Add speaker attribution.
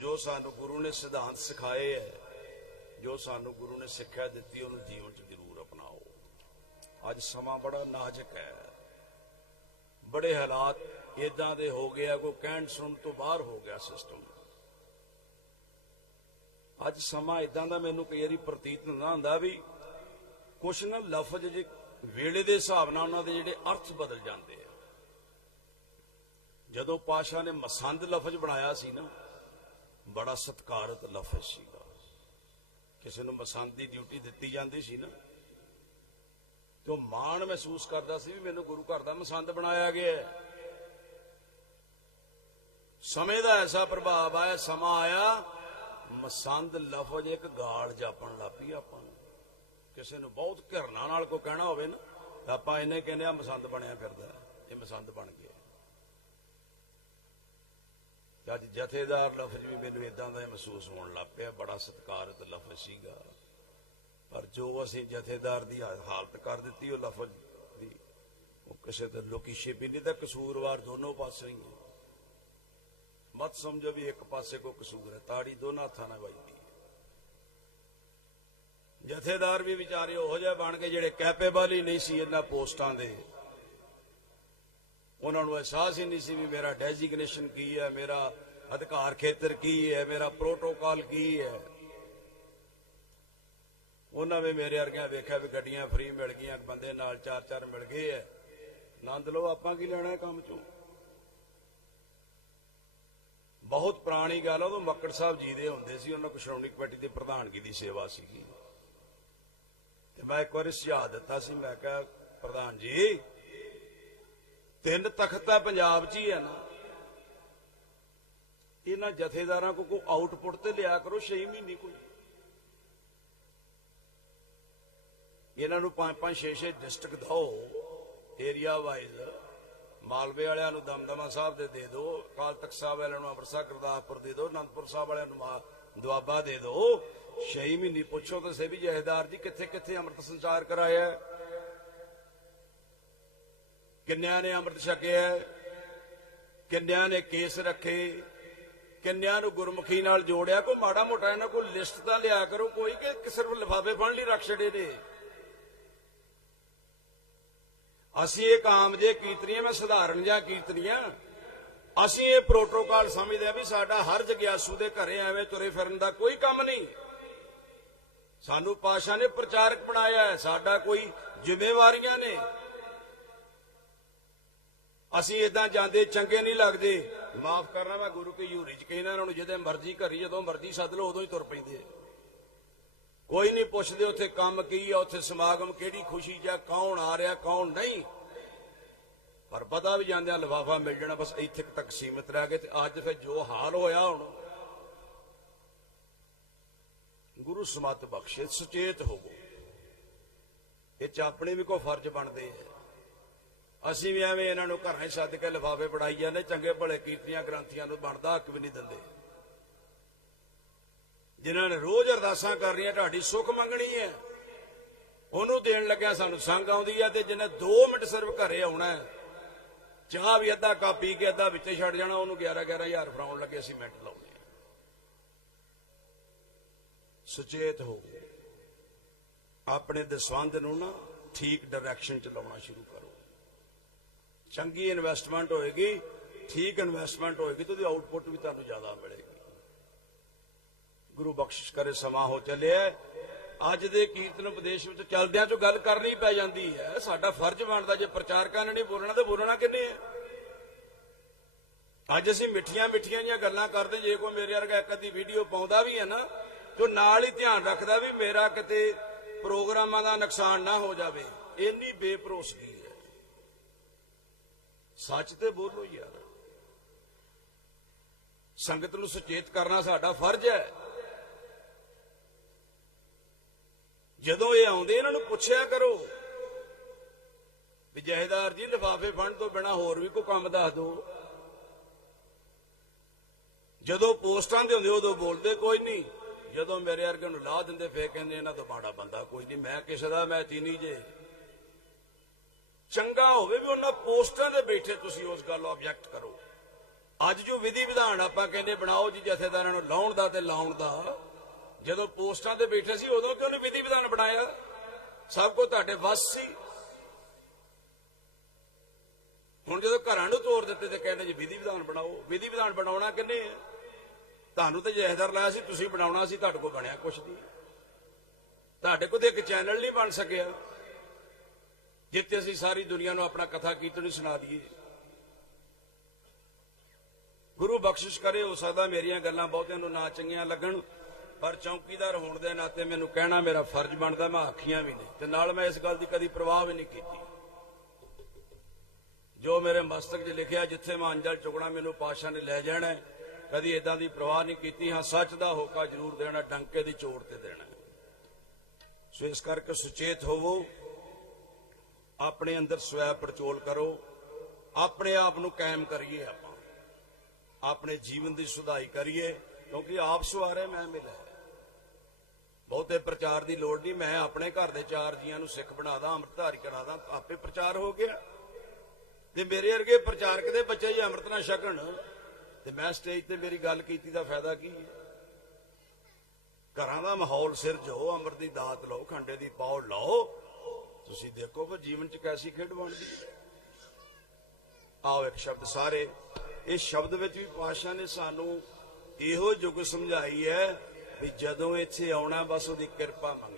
Speaker 1: ਜੋ ਸਾਨੂੰ ਗੁਰੂ ਨੇ ਸਿਧਾਂਤ ਸਿਖਾਏ ਹੈ ਜੋ ਸਾਨੂੰ ਗੁਰੂ ਨੇ ਸਿੱਖਿਆ ਦਿੱਤੀ, ਉਹਨੂੰ ਜੀਵਨ 'ਚ ਜ਼ਰੂਰ ਅਪਣਾਓ। ਅੱਜ ਸਮਾਂ ਬੜਾ ਨਾਜ਼ੁਕ ਹੈ ਬੜੇ ਹਾਲਾਤ ਇਦਾਂ ਦੇ ਹੋ ਗਏ ਕੋਈ ਕਹਿਣ ਸੁਣ ਤੋਂ ਬਾਹਰ ਹੋ ਗਿਆ ਸਿਸਟਮ ਅੱਜ ਸਮਾਂ ਇਦਾਂ ਦਾ ਮੈਨੂੰ ਕਈ ਵਾਰੀ ਪ੍ਰਤੀਤ ਹੁੰਦਾ ਹੁੰਦਾ ਵੀ ਕੁਛ ਨਾ ਲਫ਼ਜ਼ ਜੇ ਵੇਲੇ ਦੇ ਹਿਸਾਬ ਨਾਲ ਉਹਨਾਂ ਦੇ ਜਿਹੜੇ ਅਰਥ ਬਦਲ ਜਾਂਦੇ ਆ। ਜਦੋਂ ਪਾਸ਼ਾ ਨੇ ਮਸੰਦ ਲਫ਼ਜ਼ ਬਣਾਇਆ ਸੀ ਨਾ ਬੜਾ ਸਤਿਕਾਰਤ ਲਫ਼ਜ਼ ਸੀਗਾ। ਕਿਸੇ ਨੂੰ ਮਸੰਦ ਦੀ ਡਿਊਟੀ ਦਿੱਤੀ ਜਾਂਦੀ ਸੀ ਨਾ, ਤੇ ਉਹ ਮਾਣ ਮਹਿਸੂਸ ਕਰਦਾ ਸੀ ਵੀ ਮੈਨੂੰ ਗੁਰੂ ਘਰ ਦਾ ਮਸੰਦ ਬਣਾਇਆ ਗਿਆ ਹੈ। ਸਮੇਂ ਦਾ ਐਸਾ ਪ੍ਰਭਾਵ ਆਇਆ, ਸਮਾਂ ਆਇਆ, ਮਸੰਦ ਲਫ਼ਜ਼ ਇੱਕ ਗਾਲ ਜਾਪਣ ਲੱਪੀ ਆਪਾਂ ਨੂੰ। ਕਿਸੇ ਨੂੰ ਬਹੁਤ ਘਿਰਨਾ ਨਾਲ ਕੋ ਕਹਿਣਾ ਹੋਵੇ ਨਾ, ਆਪਾਂ ਇਹਨੇ ਕਹਿੰਦੇ ਆ ਮਸੰਦ ਬਣਿਆ ਫਿਰਦਾ, ਇਹ ਮਸੰਦ ਬਣ ਗਿਆ। ਤੇ ਅੱਜ ਜਥੇਦਾਰ ਲਫ਼ਜ਼ ਵੀ ਮੈਨੂੰ ਇਦਾਂ ਦਾ ਮਹਿਸੂਸ ਹੋਣ ਲੱਗ ਪਿਆ, ਬੜਾ ਸਤਿਕਾਰਤ ਲਫ਼ਜ਼ ਸੀਗਾ। ਪਰ ਜੋ ਅਸੀਂ ਜਥੇਦਾਰ ਦੀ ਹਾਲਤ ਕਰ ਦਿੱਤੀ, ਉਹ ਲਫ਼ਜ਼ ਦੀ, ਉਹ ਕਿਸੇ ਤੇ ਲੋਕੀ ਛੇਪੀ ਨਹੀਂ, ਤਾਂ ਕਸੂਰਵਾਰ ਦੋਨੋਂ ਪਾਸੇ ਹੀ ਹੈ। ਮਤ ਸਮਝੋ ਵੀ ਇੱਕ ਪਾਸੇ ਕੋ ਕਸੂਰ ਹੈ, ਤਾੜੀ ਦੋਨਾਂ ਹੱਥਾਂ ਨਾਲ ਵੱਜਦੀ ਜਥੇਦਾਰ ਵੀ ਵਿਚਾਰੇ ਉਹੋ ਜਿਹੇ ਬਣ ਕੇ ਜਿਹੜੇ ਕੈਪੇਬਲ ਹੀ ਨਹੀਂ ਸੀ ਇਹਨਾਂ ਪੋਸਟਾਂ ਦੇ। ਉਹਨਾਂ ਨੂੰ ਅਹਿਸਾਸ ਹੀ ਨਹੀਂ ਸੀ ਵੀ ਮੇਰਾ ਡੈਜ਼ਿਗਨੇਸ਼ਨ ਕੀ ਹੈ ਮੇਰਾ ਅਧਿਕਾਰ ਖੇਤਰ ਕੀ ਹੈ ਮੇਰਾ ਪ੍ਰੋਟੋਕਾਲ ਕੀ ਹੈ। ਉਹਨਾਂ ਵੀ ਮੇਰੇ ਵਰਗਿਆਂ ਵੇਖਿਆ ਵੀ ਗੱਡੀਆਂ ਫ੍ਰੀ ਮਿਲ ਗਈਆਂ ਬੰਦੇ ਨਾਲ ਚਾਰ ਚਾਰ ਮਿਲ ਗਏ ਐ। ਆਨੰਦ ਲਓ ਆਪਾਂ ਕੀ ਲੈਣਾ ਹੈ ਕੰਮ ਚੋਂ? ਬਹੁਤ ਪੁਰਾਣੀ ਗੱਲ ਆ, ਮੱਕੜ ਸਾਹਿਬ ਜੀ ਦੇ ਹੁੰਦੇ ਸੀ ਉਹਨਾਂ ਕੋਲ ਸ਼੍ਰੋਮਣੀ ਕਮੇਟੀ ਦੀ ਪ੍ਰਧਾਨਗੀ ਦੀ ਸੇਵਾ ਸੀਗੀ। ਤੇ ਮੈਂ ਇੱਕ ਵਾਰੀ ਸੁਝਾਅ ਦਿੱਤਾ ਸੀ ਮੈਂ ਕਿਹਾ ਪ੍ਰਧਾਨ ਜੀ ਤਿੰਨ ਤਖਤ ਪੰਜਾਬ 'ਚ ਹੀ ਹੈ ਨਾ। ਇਹਨਾਂ ਜਥੇਦਾਰਾਂ ਕੋ ਕੋ ਆਊਟਪੁੱਟ ਤੇ ਲਿਆ ਕਰੋ 6 ਮਹੀਨੇ ਕੋਈ। ਇਹਨਾਂ ਨੂੰ ਪੰਜ ਪੰਜ 6 6 ਡਿਸਟ੍ਰਿਕਟ ਦਿਓ। ਏਰੀਆ ਵਾਈਜ਼ ਮਾਲਵੇ ਵਾਲਿਆਂ ਨੂੰ ਦਮਦਮਾ ਸਾਹਿਬ ਦੇ ਦੇ ਦਿਓ। ਅਕਾਲ ਤਖਤ ਸਾਹਿਬ ਵਾਲਿਆਂ ਨੂੰ ਅੰਮ੍ਰਿਤਸਰ, ਗੁਰਦਾਸਪੁਰ ਦੇ ਦਿਓ। ਅਨੰਦਪੁਰ ਸਾਹਿਬ ਵਾਲਿਆਂ ਨੂੰ ਦੁਆਬਾ ਦੇ ਦਿਓ। 6 ਮਹੀਨੇ ਪੁੱਛੋ ਤਾਂ ਸੇ ਵੀ ਜਹੇਦਾਰ ਜੀ ਕਿੱਥੇ ਕਿੱਥੇ ਅੰਮ੍ਰਿਤ ਸੰਚਾਰ ਕਰਾਇਆ ਕਿੰਨਿਆਂ ਨੇ ਅੰਮ੍ਰਿਤ ਛਕਿਆ ਕਿੰਨਿਆਂ ਨੇ ਕੇਸ ਰੱਖੇ? ਕਿੰਨਿਆਂ ਨੂੰ ਗੁਰਮੁਖੀ ਨਾਲ ਜੋੜਿਆ? ਕੋਈ ਮਾੜਾ ਮੋਟਾ ਇਹਨਾਂ ਕੋਲ ਲਿਸਟ ਤਾਂ ਲਿਆ ਕਰੋ ਕੋਈ ਕਿ ਸਿਰਫ ਲਿਫਾਫੇ ਫੜ ਲਈ ਰੱਖ ਛੜੇ ਨੇ? ਅਸੀਂ ਇਹ ਕਾਮ ਜੇ ਕੀਰਤਨੀਆਂ ਮੈਂ ਸਧਾਰਨ ਜਾਂ ਕੀਰਤਨੀਆਂ ਅਸੀਂ ਇਹ ਪ੍ਰੋਟੋਕਾਲ ਸਮਝਦੇ ਆ ਵੀ ਸਾਡਾ ਹਰ ਜਗਿਆਸੂ ਦੇ ਘਰੇ ਐਵੇਂ ਤੁਰੇ ਫਿਰਨ ਦਾ ਕੋਈ ਕੰਮ ਨਹੀਂ। ਸਾਨੂੰ ਪਾਸ਼ਾ ਨੇ ਪ੍ਰਚਾਰਕ ਬਣਾਇਆ ਹੈ। ਸਾਡਾ ਕੋਈ ਜ਼ਿੰਮੇਵਾਰੀਆਂ ਨੇ। ਅਸੀਂ ਇਦਾਂ ਜਾਂਦੇ, ਚੰਗੇ ਨਹੀਂ ਲੱਗਦੇ। ਮਾਫ ਕਰਨਾ ਮੈਂ ਗੁਰੂ ਕੀ ਹਜ਼ੂਰੀ ਚ ਕਹਿੰਦਾ ਇਹਨਾਂ ਨੂੰ ਜਿਹਦੇ ਮਰਜ਼ੀ ਘਰੀ, ਜਦੋਂ ਮਰਜ਼ੀ ਸੱਦ ਲਓ, ਉਦੋਂ ਹੀ ਤੁਰ ਪੈਂਦੇ ਆ। ਕੋਈ ਨਹੀਂ ਪੁੱਛਦੇ ਉੱਥੇ ਕੰਮ ਕੀ ਆ, ਉੱਥੇ ਸਮਾਗਮ ਕਿਹੜੀ ਖੁਸ਼ੀ ਜਾਂ ਕੌਣ ਆ ਰਿਹਾ, ਕੌਣ ਨਹੀਂ। ਪਰ ਪਤਾ ਵੀ ਜਾਂਦਿਆਂ ਲਿਫਾਫਾ ਮਿਲ ਜਾਣਾ, ਬਸ ਇੱਥੇ ਤੱਕ ਸੀਮਿਤ ਰਹਿ ਗਏ ਤੇ ਅੱਜ ਫਿਰ ਜੋ ਹਾਲ ਹੋਇਆ ਹੁਣ। ਗੁਰੂ ਸਮਤ ਬਖਸ਼ੇ, ਸੁਚੇਤ ਹੋਵੋ। ਇਹ ਚ ਆਪਣੇ ਵੀ ਕੋਈ ਫਰਜ਼ ਬਣਦੇ ਆ। ਅਸੀਂ ਵੀ ਐਵੇਂ ਇਹਨਾਂ ਨੂੰ ਘਰਾਂ 'ਚ ਸੱਦ ਕੇ ਲਿਫਾਫੇ ਪੜਾਈ ਜਾਂਦੇ ਚੰਗੇ ਭਲੇ ਕੀਰਤੀਆਂ ਗ੍ਰੰਥੀਆਂ ਨੂੰ ਬਣਦਾ ਹੱਕ ਵੀ ਨਹੀਂ ਦਿੰਦੇ। ਜਿਨ੍ਹਾਂ ਨੇ ਰੋਜ਼ ਅਰਦਾਸਾਂ ਕਰਨੀਆਂ ਤੁਹਾਡੀ ਸੁੱਖ ਮੰਗਣੀ ਹੈ। ਉਹਨੂੰ ਦੇਣ ਲੱਗਿਆ ਸਾਨੂੰ ਸੰਗ ਆਉਂਦੀ ਹੈ ਤੇ ਜਿਹਨੇ 2 ਮਿੰਟ ਸਿਰਫ ਘਰੇ ਆਉਣਾ ਹੈ, ਚਾਹ ਵੀ ਅੱਧਾ ਕੱਪ ਪੀ ਕੇ ਅੱਧਾ ਵਿੱਚੇ ਛੱਡ ਜਾਣਾ, ਉਹਨੂੰ 11 11000 ਫਰਾਉਣ ਲੱਗੇ ਅਸੀਂ ਮਿੰਟ ਲਾਉਣੇ ਸੁਚੇਤ ਹੋ ਆਪਣੇ ਦਸਵੰਦ ਨੂੰ ਨਾ ਠੀਕ ਡਾਇਰੈਕਸ਼ਨ ਚ ਲਾਉਣਾ ਸ਼ੁਰੂ ਕਰੋ। ਚੰਗੀ ਇਨਵੈਸਟਮੈਂਟ ਹੋਏਗੀ, ਠੀਕ ਇਨਵੈਸਟਮੈਂਟ ਹੋਏਗੀ ਤੇ ਉਹਦੀ ਆਊਟਪੁੱਟ ਵੀ ਤੁਹਾਨੂੰ ਜ਼ਿਆਦਾ ਮਿਲੇਗੀ। ਗੁਰੂ ਬਖਸ਼ਿਸ਼ ਕਰੇ ਸਮਾਂ ਹੋ ਚੱਲਿਆ ਅੱਜ ਦੇ ਕੀਰਤਨ ਉਪਦੇਸ਼ ਵਿੱਚ ਚੱਲਦਿਆਂ ਚੋਂ ਗੱਲ ਕਰਨੀ ਪੈ ਜਾਂਦੀ ਹੈ। ਸਾਡਾ ਫਰਜ਼ ਬਣਦਾ ਜੇ ਪ੍ਰਚਾਰਕਾਂ ਨੇ ਨਹੀਂ ਬੋਲਣਾ ਤਾਂ ਬੋਲਣਾ ਕਿੰਨੇ ਹੈ? ਅੱਜ ਅਸੀਂ ਮਿੱਠੀਆਂ ਮਿੱਠੀਆਂ ਜੀਆਂ ਗੱਲਾਂ ਕਰਦੇ, ਜੇ ਕੋਈ ਮੇਰੇ ਵਰਗਾ ਇੱਕ ਅੱਧੀ ਵੀਡੀਓ ਪਾਉਂਦਾ ਵੀ ਹੈ ਨਾ, ਤੇ ਨਾਲ ਹੀ ਧਿਆਨ ਰੱਖਦਾ ਵੀ ਮੇਰਾ ਕਿਤੇ ਪ੍ਰੋਗਰਾਮਾਂ ਦਾ ਨੁਕਸਾਨ ਨਾ ਹੋ ਜਾਵੇ। ਇੰਨੀ ਬੇਪਰੋਸਗੀ ਸੱਚ ਤੇ ਬੋਲੋ ਯਾਰ। ਸੰਗਤ ਨੂੰ ਸੁਚੇਤ ਕਰਨਾ ਸਾਡਾ ਫਰਜ਼ ਹੈ। ਜਦੋਂ ਇਹ ਆਉਂਦੇ, ਇਹਨਾਂ ਨੂੰ ਪੁੱਛਿਆ ਕਰੋ। ਵੀ ਜਹੇਦਾਰ ਜੀ, ਲਿਫਾਫੇ ਫੰਡ ਤੋਂ ਬਿਨਾ ਹੋਰ ਵੀ ਕੋਈ ਕੰਮ ਦੱਸ ਦਿਓ। ਜਦੋਂ ਪੋਸਟਾਂ ਦੇ ਹੁੰਦੇ, ਉਦੋਂ ਬੋਲਦੇ, ਕੋਈ ਨਹੀਂ। ਜਦੋਂ ਮੇਰੇ ਵਰਗੇ ਨੂੰ ਲਾ ਦਿੰਦੇ, ਫੇਰ ਕਹਿੰਦੇ, ਇਹਨਾਂ ਤੋਂ ਮਾੜਾ ਬੰਦਾ ਕੋਈ ਨਹੀਂ। ਮੈਂ ਕਿਸੇ ਦਾ, ਮੈਂ ਚੀਨੀ ਜੇ। ਚੰਗਾ ਹੋਵੇ ਵੀ ਉਹਨਾਂ ਪੋਸਟਾਂ ਤੇ ਬੈਠੇ ਤੁਸੀਂ ਉਸ ਗੱਲ ਨੂੰ ਆਬਜੈਕਟ ਕਰੋ। ਅੱਜ ਜੋ ਵਿਧੀ ਵਿਧਾਨ ਆਪਾਂ ਕਹਿੰਦੇ ਬਣਾਓ ਜੀ ਜਥੇਦਾਰਾਂ ਨੂੰ ਲਾਉਣ ਦਾ ਤੇ ਲਾਉਣ ਦਾ, ਜਦੋਂ ਪੋਸਟਾਂ ਤੇ ਬੈਠੇ ਸੀ ਉਦੋਂ ਕਿਉਂ ਨਹੀਂ ਵਿਧੀ ਵਿਧਾਨ ਬਣਾਇਆ? ਸਭ ਕੁਝ ਤੁਹਾਡੇ ਵੱਸ ਸੀ। ਹੁਣ ਜਦੋਂ ਘਰਾਂ ਨੂੰ ਤੋੜ ਦਿੱਤੇ ਤੇ ਕਹਿੰਦੇ ਜੀ ਵਿਧੀ ਵਿਧਾਨ ਬਣਾਓ, ਵਿਧੀ ਵਿਧਾਨ ਬਣਾਉਣਾ ਕਿੰਨੇ ਆ? ਤੁਹਾਨੂੰ ਤੇ ਜਥੇਦਾਰ ਲਾਇਆ ਸੀ, ਤੁਸੀਂ ਬਣਾਉਣਾ ਸੀ, ਤੁਹਾਡੇ ਕੋਲ ਬਣਿਆ ਕੁਛ ਨਹੀਂ। ਤੁਹਾਡੇ ਕੋਲ ਤੇ ਇੱਕ ਚੈਨਲ ਨਹੀਂ ਬਣ ਸਕਿਆ। ਜਿੱਥੇ ਅਸੀਂ ਸਾਰੀ ਦੁਨੀਆ ਨੂੰ ਆਪਣਾ ਕਥਾ ਕੀਰਤਨ ਸੁਣਾ ਦਈਏ। ਗੁਰੂ ਬਖਸ਼ਿਸ਼ ਕਰੇ, ਹੋ ਸਕਦਾ ਮੇਰੀਆਂ ਗੱਲਾਂ ਬਹੁਤਿਆਂ ਨੂੰ ਨਾ ਚੰਗੀਆਂ ਲੱਗਣ, ਪਰ ਚੌਕੀਦਾਰ ਹੋਣ ਦੇ ਨਾਤੇ ਮੈਨੂੰ ਕਹਿਣਾ ਮੇਰਾ ਫਰਜ਼ ਬਣਦਾ, ਮੈਂ ਆਖੀਆਂ ਵੀ ਨਹੀਂ ਤੇ ਨਾਲ ਮੈਂ ਇਸ ਗੱਲ ਦੀ ਕਦੀ ਪ੍ਰਵਾਹ ਵੀ ਨਹੀਂ ਕੀਤੀ। ਜੋ ਮੇਰੇ ਮਸਤਕ 'ਚ ਲਿਖਿਆ, ਜਿੱਥੇ ਮੈਂ ਅੰਜਲ ਚੁਗਣਾ ਮੈਨੂੰ ਪਾਸ਼ਾ ਨੇ ਲੈ ਜਾਣਾ, ਕਦੀ ਇਦਾਂ ਦੀ ਪ੍ਰਵਾਹ ਨਹੀਂ ਕੀਤੀ, ਹਾਂ, ਸੱਚ ਦਾ ਹੋਕਾ ਜ਼ਰੂਰ ਦੇਣਾ, ਡੰਕੇ ਦੀ ਚੋਟ ਤੇ ਦੇਣਾ। ਸੋ ਇਸ ਕਰਕੇ ਸੁਚੇਤ ਹੋਵੋ। ਆਪਣੇ ਅੰਦਰ ਸਵੈ ਪਰਚੋਲ ਕਰੋ। ਆਪਣੇ ਆਪ ਨੂੰ ਕਾਇਮ ਕਰੀਏ ਆਪਾਂ। ਆਪਣੇ ਜੀਵਨ ਦੀ ਸੁਧਾਈ ਕਰੀਏ, ਕਿਉਂਕਿ ਆਪ ਸਵਾਰੇ ਮੈਂ ਮਿਲਿਆ ਬਹੁਤੇ ਪ੍ਰਚਾਰ ਦੀ ਲੋੜ ਨਹੀਂ, ਮੈਂ ਆਪਣੇ ਘਰ ਦੇ ਚਾਰ ਜੀਆਂ ਨੂੰ ਸਿੱਖ ਬਣਾਦਾ ਅੰਮ੍ਰਿਤਧਾਰੀ ਕਰਾਦਾ ਆਪੇ ਪ੍ਰਚਾਰ ਹੋ ਗਿਆ। ਤੇ ਮੇਰੇ ਵਰਗੇ ਪ੍ਰਚਾਰਕ ਦੇ ਬੱਚੇ ਜੇ ਅੰਮ੍ਰਿਤ ਨਾ ਛਕਣ। ਤੇ ਮੈਂ ਸਟੇਜ ਤੇ ਮੇਰੀ ਗੱਲ ਕੀਤੀ ਦਾ ਫਾਇਦਾ ਕੀ ਹੈ? ਘਰਾਂ ਦਾ ਮਾਹੌਲ ਸਿਰ ਜੋ ਅੰਮ੍ਰਿਤ ਦੀ ਦਾਤ ਲਓ, ਖੰਡੇ ਦੀ ਪੌੜ ਲਓ। ਤੁਸੀਂ ਦੇਖੋ ਕਿ ਜੀਵਨ ਚ ਕੈਸੀ ਖੇਡ ਬਣਦੀ ਹੈ। ਆਓ ਇੱਕ ਸ਼ਬਦ ਸਾਰੇ, ਇਸ ਸ਼ਬਦ ਵਿੱਚ ਵੀ ਪਾਸ਼ਾ ਨੇ ਸਾਨੂੰ ਇਹੋ ਜੁਗ ਸਮਝਾਈ ਹੈ ਵੀ ਜਦੋਂ ਇੱਥੇ ਆਉਣਾ ਬਸ ਉਹਦੀ ਕਿਰਪਾ ਮੰਗ